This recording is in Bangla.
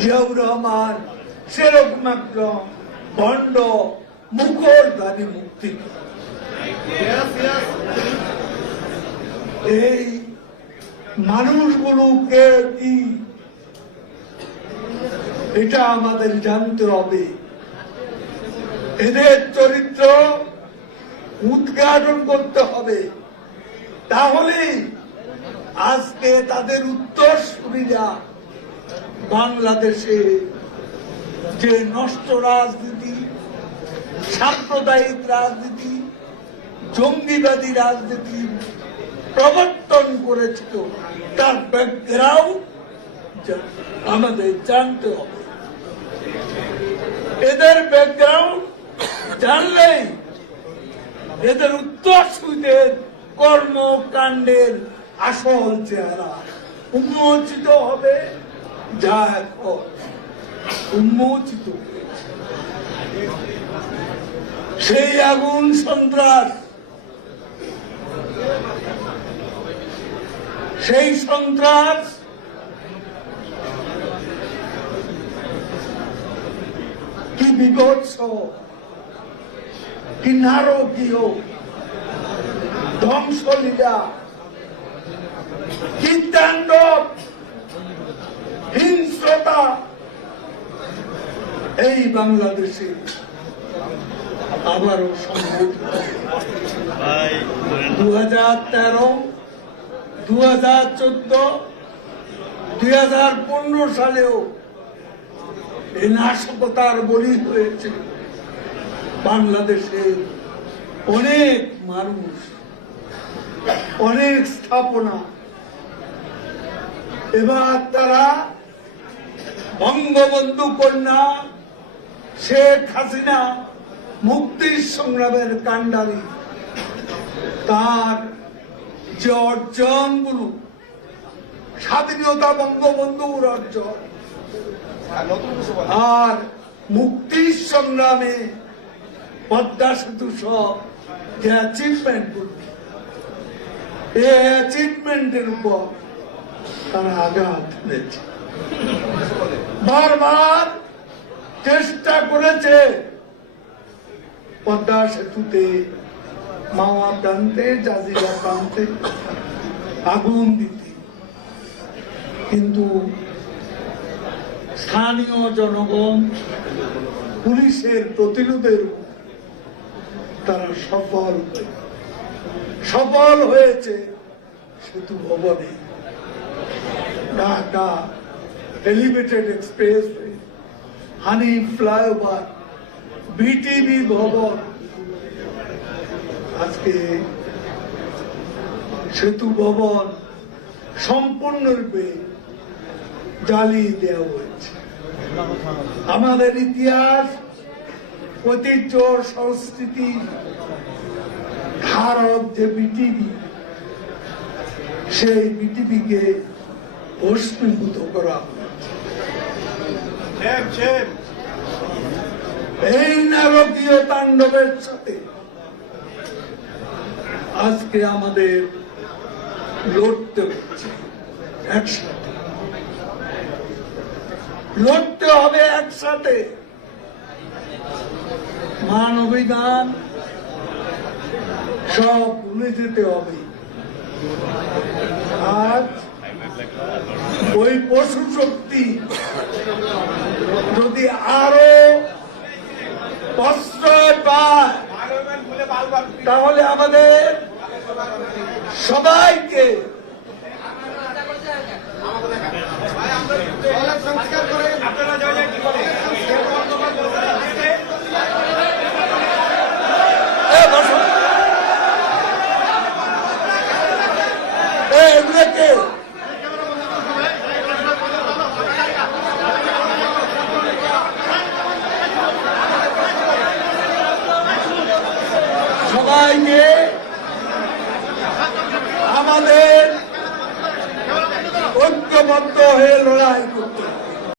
জিয়াউর রহমান সেরকম একটা ভণ্ড মুখোশধারী মুক্তি। এই মানুষগুলোকে কি এটা আমাদের জানতে হবে। এদের চরিত্র উদ্ঘাটন করতে হবে, তাহলে আজকে তাদের উত্তরসূরিরা বাংলাদেশে যে নষ্ট রাজনীতি, সাম্প্রদায়িক রাজনীতি, জঙ্গিবাদী রাজনীতি প্রবর্তন করেছিল, তার ব্যাকগ্রাউন্ড আমাদের জানতে হবে। এদের ব্যাকগ্রাউন্ড জানলেই এদের উত্তরসূরিদের কর্মকাণ্ডের আসল চেহারা উন্মোচিত হবে, যা এখন উন্মোচিত হয়েছে। সেই আগুন সন্ত্রাস, সেই সন্ত্রাস কি বিভৎস, কি নারকীয় ধ্বংসলীলা, কি তাণ্ডব হিংস্রতা এই বাংলাদেশে আবারও সংঘটিত। 2013, 2014, 2015 সালেও এই নাশকতার বলি হয়েছে বাংলাদেশের অনেক মানুষ, অনেক স্থাপনা। এবার তারা বঙ্গবন্ধু কন্যা শেখ হাসিনা মুক্তির সংগ্রামের কাণ্ডারি, তার যে অর্জনগুলো, স্বাধীনতা বঙ্গবন্ধুর অর্জন, আর মুক্তির সংগ্রামে পদ্মা সেতু সব যে অ্যাচিভমেন্ট গুলো, এই অ্যাচিভমেন্টের উপর তারা আঘাত এনেছে। বারবার চেষ্টা করেছে পদ্মা সেতুতে, মাওয়া প্রান্তে, জাজিরা প্রান্তে আগুন দিতে, কিন্তু স্থানীয় জনগণ পুলিশের প্রতিরোধের তারা সফল হয়েছে। সেতু ভবনে ঢাকা এলিভেটেড এক্সপ্রেস, হানি ফ্লাইওভার, বিটিভি ভবন, আজকে সেতু ভবন সম্পূর্ণরূপে জ্বালিয়ে দেওয়া হয়েছে। আমাদের ইতিহাস, ঐতিহ্য, সংস্কৃতি ধারক যে বিটিভি, সেই বিটিভিকে ভস্মীভূত করা হয়েছে। এই নারকীয় তাণ্ডবের সাথে আজকে আমাদের লড়তে হচ্ছে, একসাথে লড়তে হবে, একসাথে মান অভিমান সব ভুলে যেতে হবে। আজ ওই পশু শক্তি যদি আরো প্রশ্রয় পায়, তাহলে আমাদের সবাইকে সবাইকে আমাদের ঐক্যবদ্ধ হয়ে লড়াই করতে হবে।